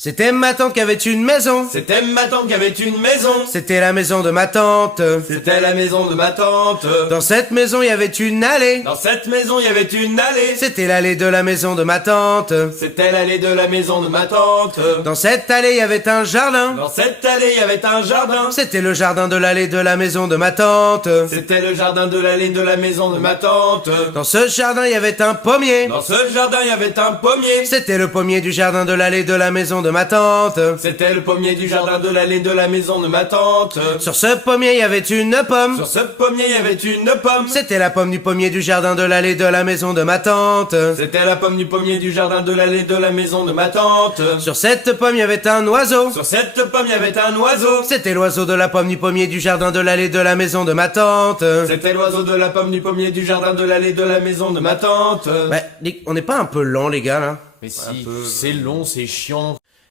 C'était ma tante qui avait une maison. C'était ma tante qui avait une maison. C'était la maison de ma tante. C'était la maison de ma tante. Dans cette maison, il y avait une allée. Dans cette maison, il y avait une allée. C'était l'allée de la maison de ma tante. C'était l'allée de la maison de ma tante. Dans cette allée, il y avait un jardin. Dans cette allée, il y avait un jardin. C'était le jardin de l'allée de la maison de ma tante. C'était le jardin de l'allée de la maison de ma tante. Dans ce jardin, il y avait un pommier. Dans ce jardin, il y avait un pommier. C'était le pommier du jardin de l'allée de la maison de ma tante. C'était le pommier du jardin de l'allée de la maison de ma tante. Sur ce pommier, il y avait une pomme. Sur ce pommier, il y avait une pomme. C'était la pomme du pommier du jardin de l'allée de la maison de ma tante. C'était la pomme du pommier du jardin de l'allée de la maison de ma tante. Sur cette pomme, il y avait un oiseau. Sur cette pomme, il y avait un oiseau. C'était l'oiseau de la pomme du pommier du jardin de l'allée de la maison de ma tante. C'était l'oiseau de la pomme du pommier du jardin de l'allée de la maison de ma tante. Bah, on n'est pas un peu lent, les gars, là? Mais si, c'est long, c'est chiant.